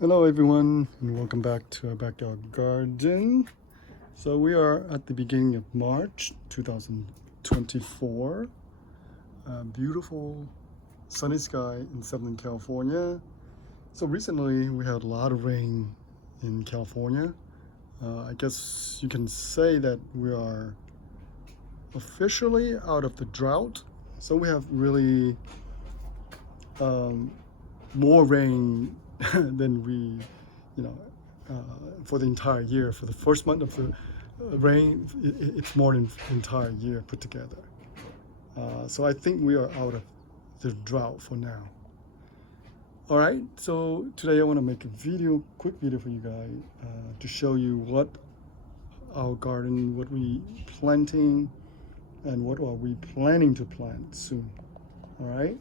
Hello everyone, and welcome back to our backyard garden. So we are at the beginning of March 2024. Beautiful sunny sky in Southern California. So recently we had a lot of rain in California. I guess you can say that we are officially out of the drought. So we have really more rain than we, for the entire year. For the first month of the rain, it's more than the entire year put together. So I think we are out of the drought for now. All right, so today I want to make a quick video for you guys to show you what our garden, what we planting, and what are we planning to plant soon. All right,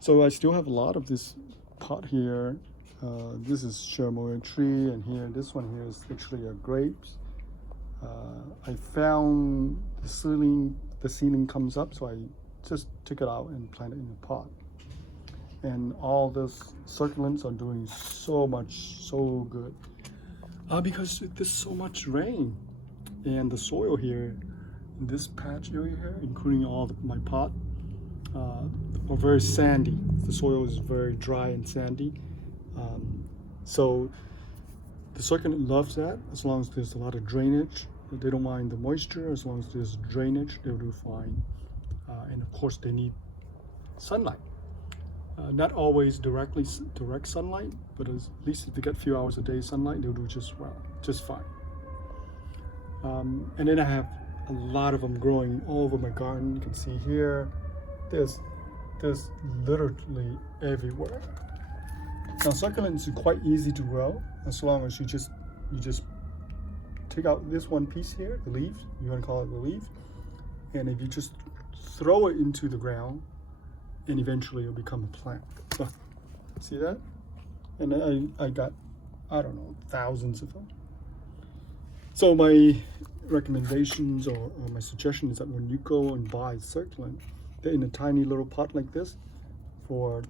so I still have a lot of this pot here. This is cherimoya tree, and here, this one here is actually a grapes. I found the ceiling comes up, so I just took it out and planted it in a pot. And all those succulents are doing so good. Because there's so much rain, and the soil here, in this patch area here, including all my pot, are very sandy. The soil is very dry and sandy. So the succulent loves that as long as there's a lot of drainage. They don't mind the moisture. As long as there's drainage, they'll do fine. And of course, they need sunlight. Not always direct sunlight, but at least if they get a few hours a day sunlight, they'll do just fine. And then I have a lot of them growing all over my garden. You can see here, there's literally everywhere. Now succulents are quite easy to grow as long as you just take out this one piece here, the leaf, you want to call it the leaf, and if you just throw it into the ground, and eventually it'll become a plant. So, see that? And I got, I don't know, thousands of them. So my recommendations or my suggestion is that when you go and buy succulent, they're in a tiny little pot like this for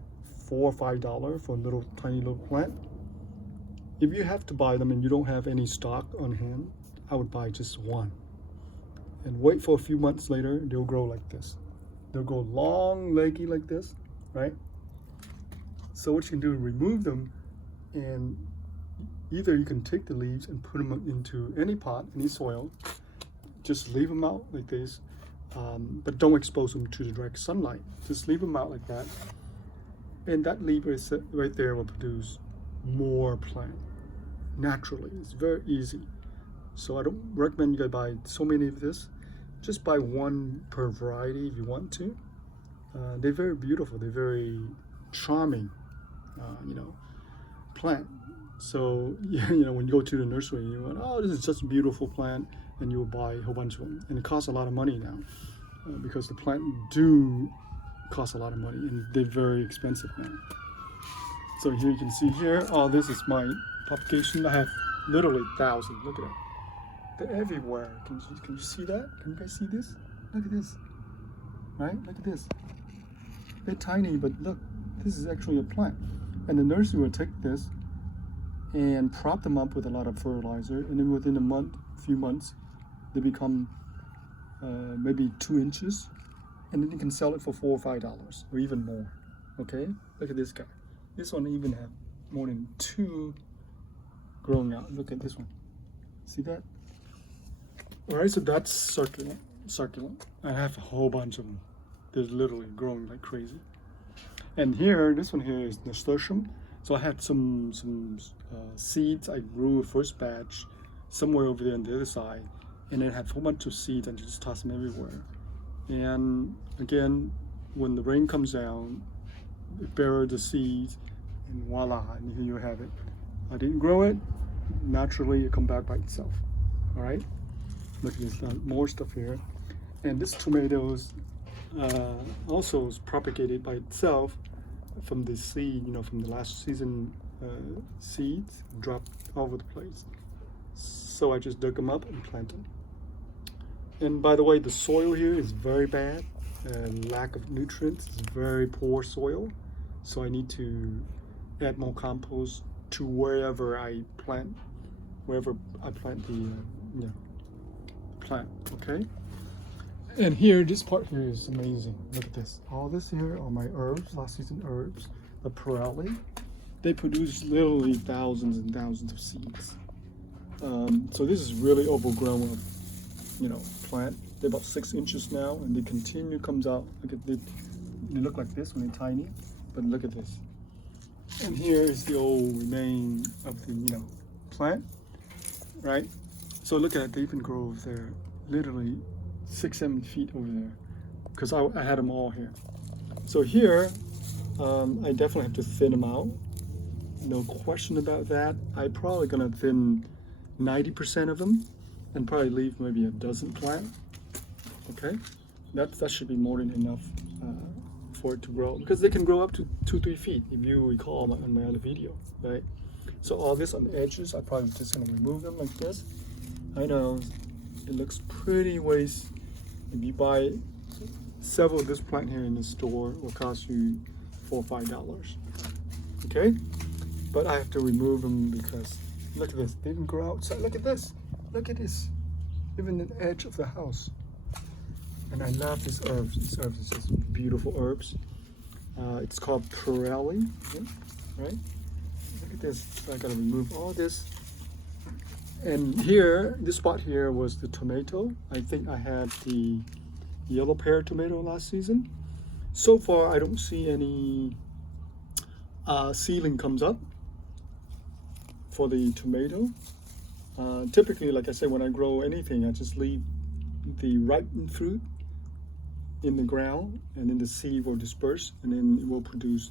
$4 or $5 for a tiny little plant. If you have to buy them and you don't have any stock on hand, I would buy just one. And wait for a few months later, they'll grow like this. They'll grow long, leggy like this, right? So what you can do is remove them, and either you can take the leaves and put them into any pot, any soil, just leave them out like this, but don't expose them to the direct sunlight. Just leave them out like that. And that leaf right there will produce more plant naturally. It's very easy. So I don't recommend you guys buy so many of this. Just buy one per variety if you want to. They're very beautiful. They're very charming, plant. So when you go to the nursery, you want, oh, this is just a beautiful plant, and you will buy a whole bunch of them. And it costs a lot of money now because the plant do cost a lot of money, and they're very expensive now. So here you can see here, oh, this is my propagation. I have literally thousands. Look at that. They're everywhere. Can you see that? Can you guys see this? Look at this. Right? Look at this. They're tiny, but look, this is actually a plant. And the nursery will take this and prop them up with a lot of fertilizer, and then within a few months, they become maybe 2 inches. And then you can sell it for $4 or $5 or even more. Okay, look at this guy. This one even have more than 2 growing out. Look at this one. See that? All right, so that's succulent. I have a whole bunch of them. They're literally growing like crazy. And here, this one here is nasturtium. So I had some seeds. I grew a first batch somewhere over there on the other side, and then I had a whole bunch of seeds and just tossed them everywhere. And again, when the rain comes down, it buries the seeds, and voila, and here you have it. I didn't grow it. Naturally, it come back by itself. All right. Look at this, more stuff here. And this tomatoes also is propagated by itself from the seed, from the last season seeds dropped all over the place. So I just dug them up and planted them. And by the way, the soil here is very bad. Lack of nutrients. It's very poor soil. So I need to add more compost to wherever I plant the plant. Okay. And here, this part here is amazing. Look at this. All this here are my herbs, last season herbs, the Pirelli. They produce literally thousands and thousands of seeds. So this is really overgrown, plant. They're about 6 inches now, and they continue comes out. Look at it. They look like this when they're tiny, but look at this. And here is the old remain of the plant, right? So look at it. They even grow over there, literally 6-7 feet over there, because I had them all here. So here, I definitely have to thin them out. No question about that. I'm probably gonna thin 90% of them, and probably leave maybe a dozen plant. Okay, that should be more than enough for it to grow, because they can grow up to 2-3 feet, if you recall on my other video, right? So all this on the edges, I'm probably just gonna remove them like this. I know it looks pretty waste. If you buy several of this plant here in the store, it will cost you $4 or $5. Okay, but I have to remove them because look at this. They didn't grow outside. Look at this. Look at this. Even the edge of the house. And I love these herbs. These herbs are just beautiful herbs. It's called Pirelli, right? Look at this. So I gotta remove all this. And here, this spot here was the tomato. I think I had the yellow pear tomato last season. So far, I don't see any seedling comes up for the tomato. Typically, like I said, when I grow anything, I just leave the ripened fruit in the ground, and then the seed will disperse, and then it will produce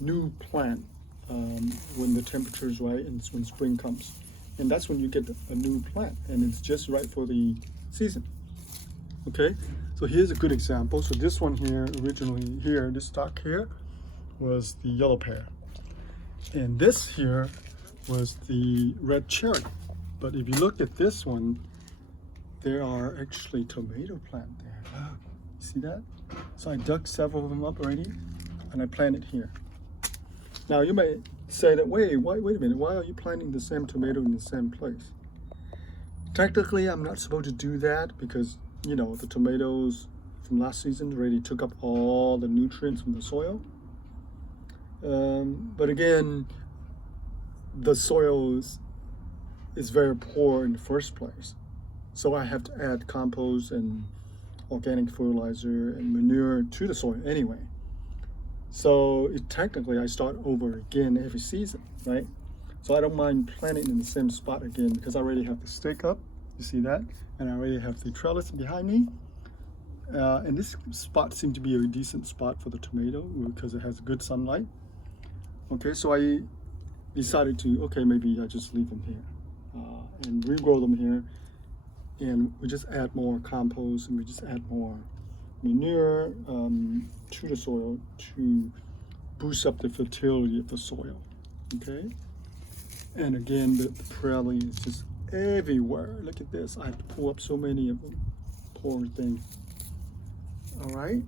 new plant when the temperature is right and when spring comes. And that's when you get a new plant, and it's just right for the season. Okay, so here's a good example. So this one here, originally here, this stock here was the yellow pear, and this here was the red cherry. But if you look at this one, there are actually tomato plant there. Look, see that? So I dug several of them up already, and I planted here. Now you may say that, wait a minute, why are you planting the same tomato in the same place? Technically, I'm not supposed to do that because, the tomatoes from last season already took up all the nutrients from the soil. But again, the soil is very poor in the first place. So I have to add compost and organic fertilizer and manure to the soil anyway. So technically I start over again every season, right? So I don't mind planting in the same spot again because I already have the stake up, you see that? And I already have the trellis behind me. And this spot seemed to be a decent spot for the tomato because it has good sunlight. Okay, so I decided to, maybe I just leave them here and regrow them here. And we just add more compost and we just add more manure to the soil to boost up the fertility of the soil. Okay, and again, the Pirelli is just everywhere. Look at this. I have to pull up so many of them. Poor thing. All right.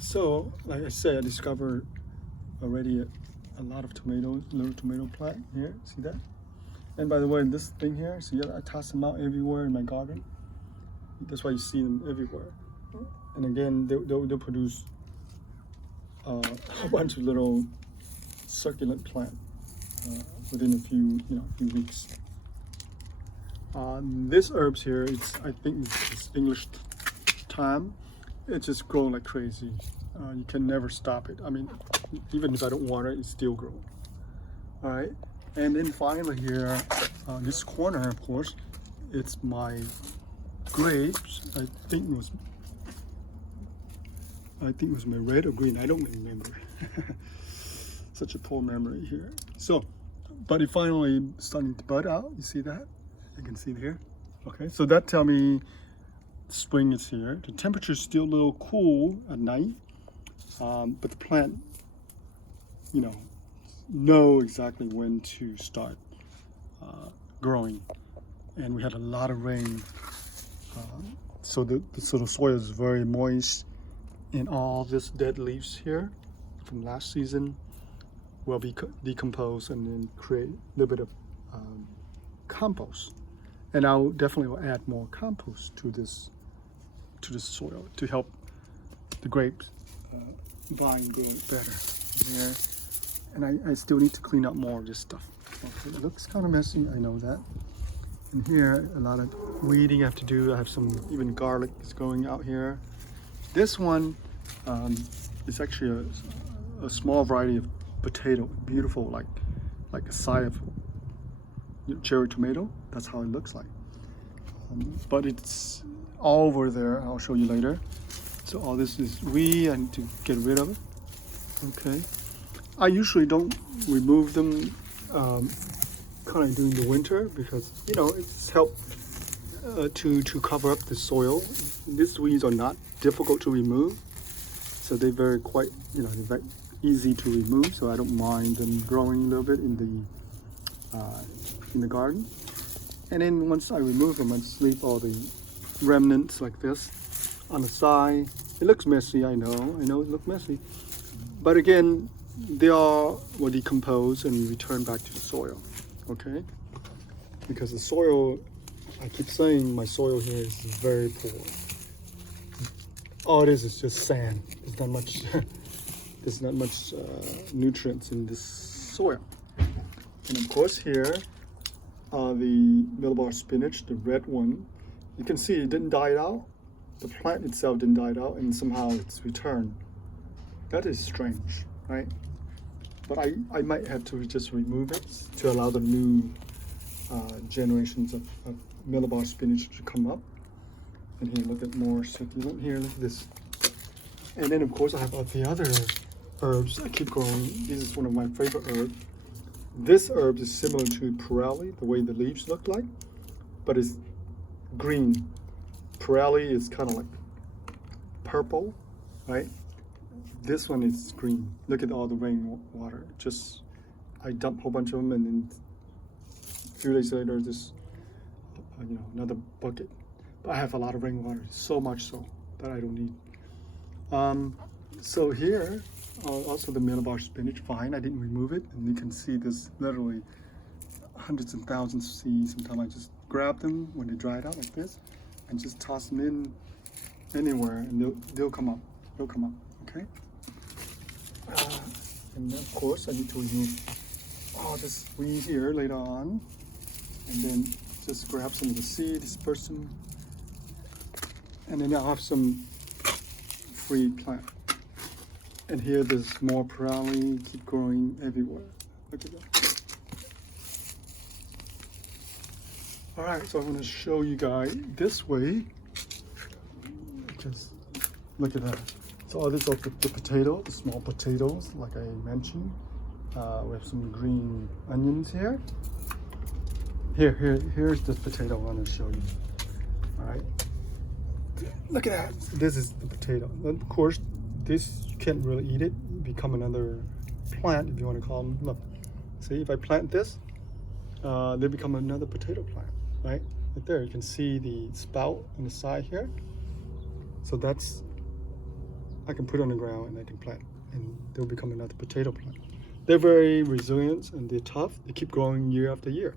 So, like I said, I discovered already a lot of tomatoes, little tomato plant here. See that? And by the way, this thing here, see, I toss them out everywhere in my garden. That's why you see them everywhere. And again, they'll produce a whole bunch of little succulent plant within a few weeks. This herbs here, I think it's English thyme. It's just growing like crazy. You can never stop it. I mean, even if I don't water it, it still grows. All right. And then finally here, this corner, of course, it's my grapes. I think it was my red or green. I don't remember. Such a poor memory here. So, but it finally starting to bud out. You see that? You can see it here. Okay, so that tell me spring is here. The temperature is still a little cool at night, but the plant, know exactly when to start growing. And we had a lot of rain, so the soil is very moist. And all this dead leaves here from last season will be decomposed and then create a little bit of compost. And I'll definitely will add more compost to this soil to help the grapes vine grow better here. And I still need to clean up more of this stuff. Okay, it looks kind of messy, I know that. And here, a lot of weeding I have to do. I have some, even garlic is going out here. This one is actually a small variety of potato, beautiful, like a side of cherry tomato. That's how it looks like. But it's all over there. I'll show you later. So all this is I need to get rid of it. Okay. I usually don't remove them kind of during the winter because, you know, it's helped to cover up the soil. These weeds are not difficult to remove, so they're very they're very easy to remove. So I don't mind them growing a little bit in the garden. And then once I remove them, I just leave all the remnants like this on the side. It looks messy, I know it looks messy, but again, they all will decompose and return back to the soil. Okay, because the soil, I keep saying my soil here is very poor. All it is just sand. There's not much there's not much nutrients in this soil. And of course here the millbar spinach, the red one, you can see it didn't die out. The plant itself didn't die out, and somehow it's returned. That is strange, right? But I might have to just remove it to allow the new generations of millbar spinach to come up. And here, look at more succulent here, look at this. And then of course I have the other herbs I keep growing. This is one of my favorite herbs. This herb is similar to Pirelli, the way the leaves look like, but it's green. Pirelli is kind of like purple, right? This one is green. Look at all the rainwater. I dump a whole bunch of them, and then a few days later, just another bucket. But I have a lot of rainwater, so much so that I don't need. So here, also the millbar spinach vine. I didn't remove it, and you can see this literally hundreds and thousands of seeds. Sometimes I just grab them when they dried out like this, and just toss them in anywhere, and they'll come up. They'll come up. Okay. And then of course I need to remove all this weed here later on, and then just grab some of the seed, disperse them, and then I'll have some free plant. And here there's more Pirelli, keep growing everywhere. Look at that. All right, so I'm going to show you guys this way. Just look at that. So all this are the potato, the small potatoes, like I mentioned. We have some green onions here. Here's the potato I want to show you. All right. Look at that. This is the potato. Of course, this you can't really eat it. Become another plant, if you want to call them. Look, see, if I plant this, they become another potato plant, right? Right there, you can see the spout on the side here. So that's, I can put it on the ground and I can plant, and they'll become another potato plant. They're very resilient and they're tough. They keep growing year after year.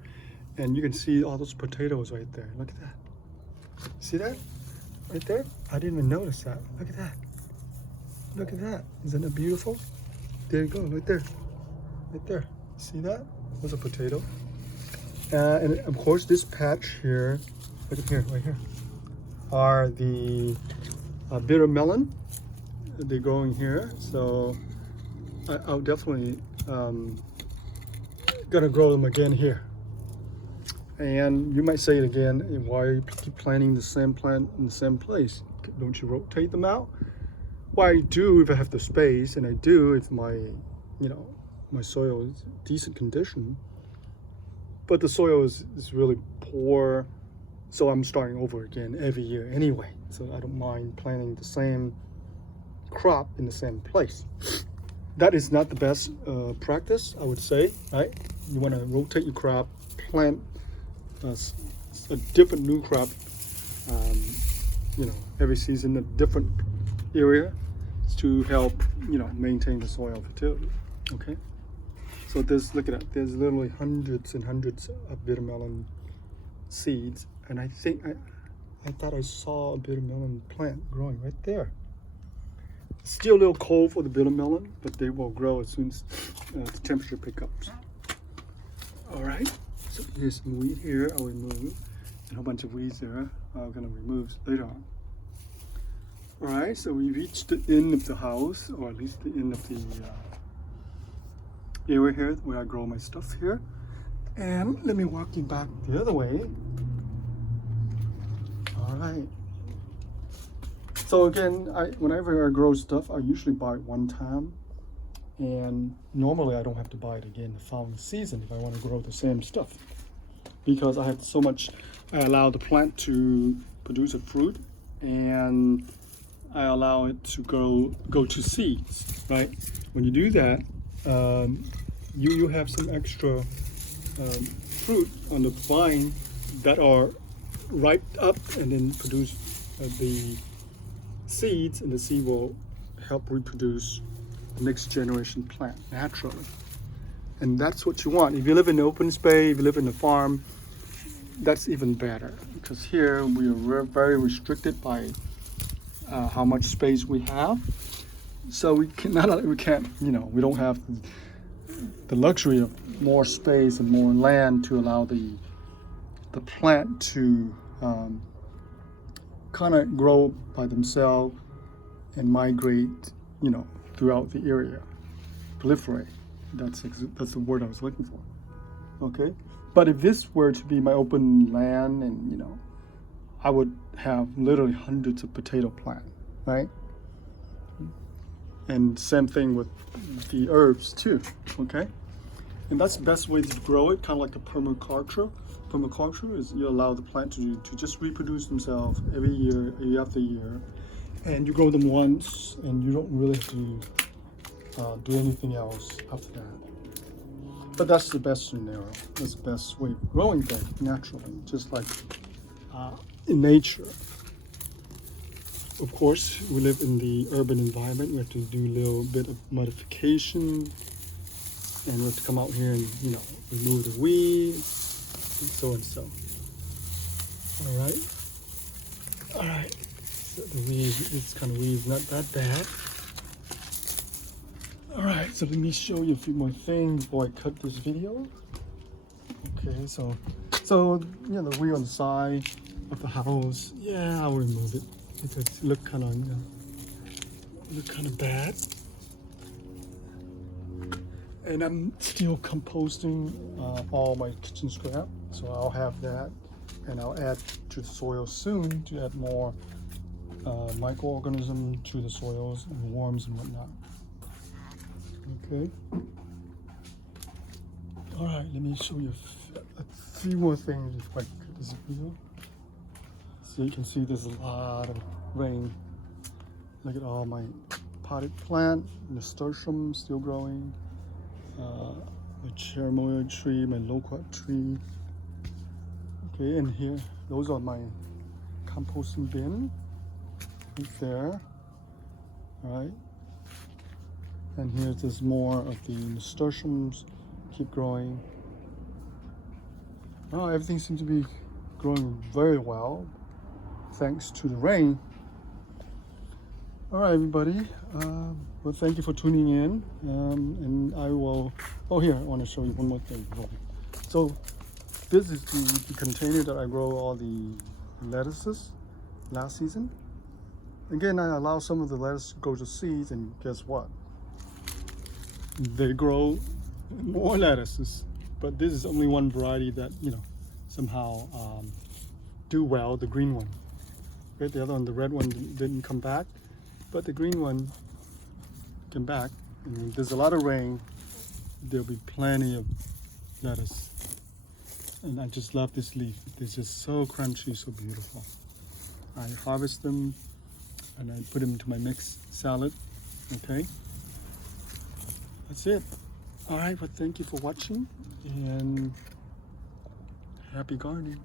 And you can see all those potatoes right there. Look at that. See that? Right there? I didn't even notice that. Look at that. Look at that. Isn't it beautiful? There you go, right there. Right there. See that? There's a potato. And of course, this patch here, look at here, right here, are the bitter melon. They're growing here. So I'll definitely gonna grow them again here. And you might say it again, why you keep planting the same plant in the same place? Don't you rotate them out? Well, I do if I have the space, and I do if my soil is decent condition. But the soil is really poor, so I'm starting over again every year anyway. So I don't mind planting the same crop in the same place. That is not the best practice, I would say, right? You want to rotate your crop, plant a different new crop, every season, a different area to help, maintain the soil fertility. Okay. So there's, look at that, there's literally hundreds and hundreds of bitter melon seeds, and I think I thought I saw a bitter melon plant growing right there. It's still a little cold for the bitter melon, but they will grow as soon as the temperature picks up. All right, so here's some weed here I'll remove, and a whole bunch of weeds there I'm gonna remove later on. All right, so we reached the end of the house, or at least the end of the area here where I grow my stuff here. And let me walk you back the other way. All right. So again, whenever I grow stuff, I usually buy it one time. And normally I don't have to buy it again the following season if I want to grow the same stuff. Because I have so much, I allow the plant to produce a fruit, and I allow it to go to seeds, right? When you do that, you have some extra fruit on the vine that are ripe up and then produce the seeds, and the seed will help reproduce the next generation plant naturally. And that's what you want. If you live in an open space, if you live in a farm, that's even better, because here we are very restricted by how much space we have. So we can't, you know, we don't have the luxury of more space and more land to allow the plant to kind of grow by themselves and migrate, you know, throughout the area, proliferate. That's the word I was looking for. Okay, but if this were to be my open land, and you know, I would have literally hundreds of potato plants, right? And same thing with the herbs too. Okay, and that's the best way to grow it, kind of like a permaculture. Permaculture is you allow the plant to just reproduce themselves every year after year, and you grow them once, and you don't really have to do anything else after that. But that's the best scenario. That's the best way of growing things naturally, just like in nature. Of course, we live in the urban environment. We have to do a little bit of modification, and we have to come out here and, you know, remove the weeds and so and so. All right. All right. So the weed, this kind of weed is not that bad. All right. So let me show you a few more things before I cut this video. Okay. So you know, the weed on the side of the house. Yeah, I'll remove it. It look kind of, you know, look kind of bad. And I'm still composting all my kitchen scrap, so I'll have that, and I'll add to the soil soon to add more microorganisms to the soils and worms and whatnot. Okay. All right, let me show you a few more things before I cut this video. So you can see there's a lot of rain. Look at all my potted plant, nasturtium still growing. My cherimoya tree, my loquat tree. Okay, and here, those are my composting bin right there. All right. And there's more of the nasturtiums keep growing. Oh, everything seems to be growing very well, thanks to the rain. All right, everybody. Well, thank you for tuning in. And I will. Oh, here I want to show you one more thing. So, this is the container that I grow all the lettuces last season. Again, I allow some of the lettuce to go to seeds, and guess what? They grow more lettuces. But this is only one variety that, you know, somehow do well. The green one. Okay, the other one, the red one, didn't come back. But the green one came back, and there's a lot of rain. There'll be plenty of lettuce. And I just love this leaf. It's just so crunchy, so beautiful. I harvest them and I put them into my mixed salad. Okay. That's it. All right, well, thank you for watching, and happy gardening.